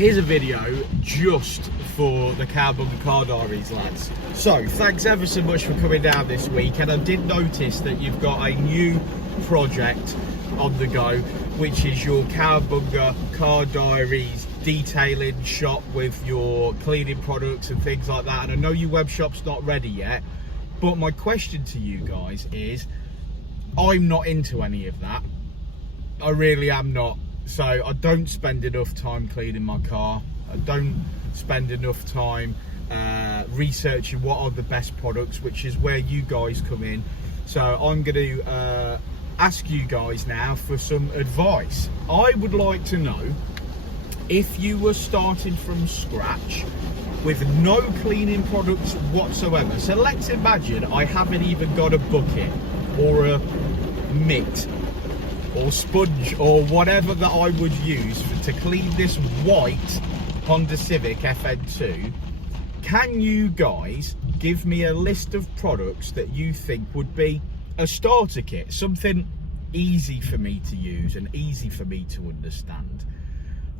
Here's a video just for the Cowabunga Car Diaries lads. So thanks ever so much for coming down this week, and I did notice that you've got a new project on the go, which is your Cowabunga Car Diaries detailing shop with your cleaning products and things like that. And I know your web shop's not ready yet, but my question to you guys is, I'm not into any of that. I really am not. So I don't spend enough time cleaning my car. I don't spend enough time researching what are the best products, which is where you guys come in. So I'm going to ask you guys now for some advice. I would like to know, if you were starting from scratch with no cleaning products whatsoever. So let's imagine I haven't even got a bucket or a mitt or sponge or whatever that I would use to clean this white Honda Civic Fn2. Can you guys give me a list of products that you think would be a starter kit, something easy for me to use and easy for me to understand?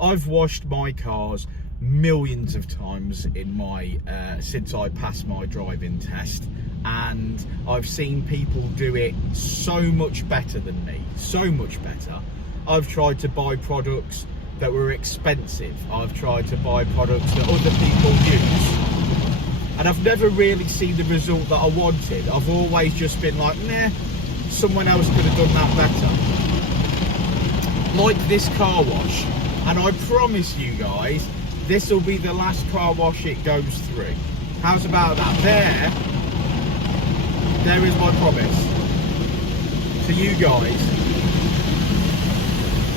I've washed my cars millions of times in my since I passed my driving test, and I've seen people do it so much better than me, so much better. I've tried to buy products that were expensive. I've tried to buy products that other people use, and I've never really seen the result that I wanted. I've always just been like, nah, someone else could have done that better. Like this car wash, and I promise you guys, this will be the last car wash it goes through. How's about that? There is my promise to you guys,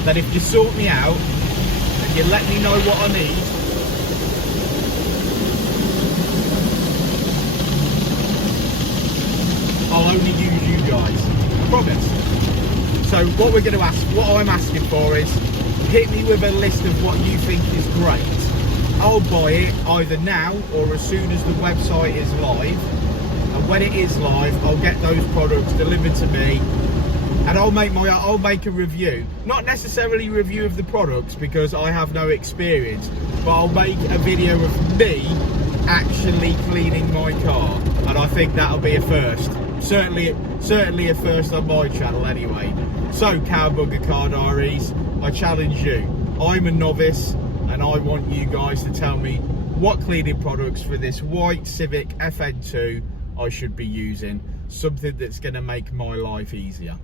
that if you sort me out and you let me know what I need, I'll only use you guys. I promise. So what we're going to ask, what I'm asking for is, hit me with a list of what you think is great. I'll buy it either now or as soon as the website is live, and when it is live, I'll get those products delivered to me, and I'll make a review. Not necessarily a review of the products because I have no experience, but I'll make a video of me actually cleaning my car, and I think that'll be a first. Certainly a first on my channel anyway. So Cowabunga Car Diaries, I challenge you. I'm a novice, and I want you guys to tell me what cleaning products for this white Civic Fn2 I should be using. Something that's going to make my life easier.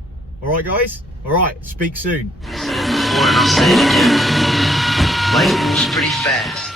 Alright guys? Alright, speak soon. Boy, and I'll say it again. Life moves pretty fast.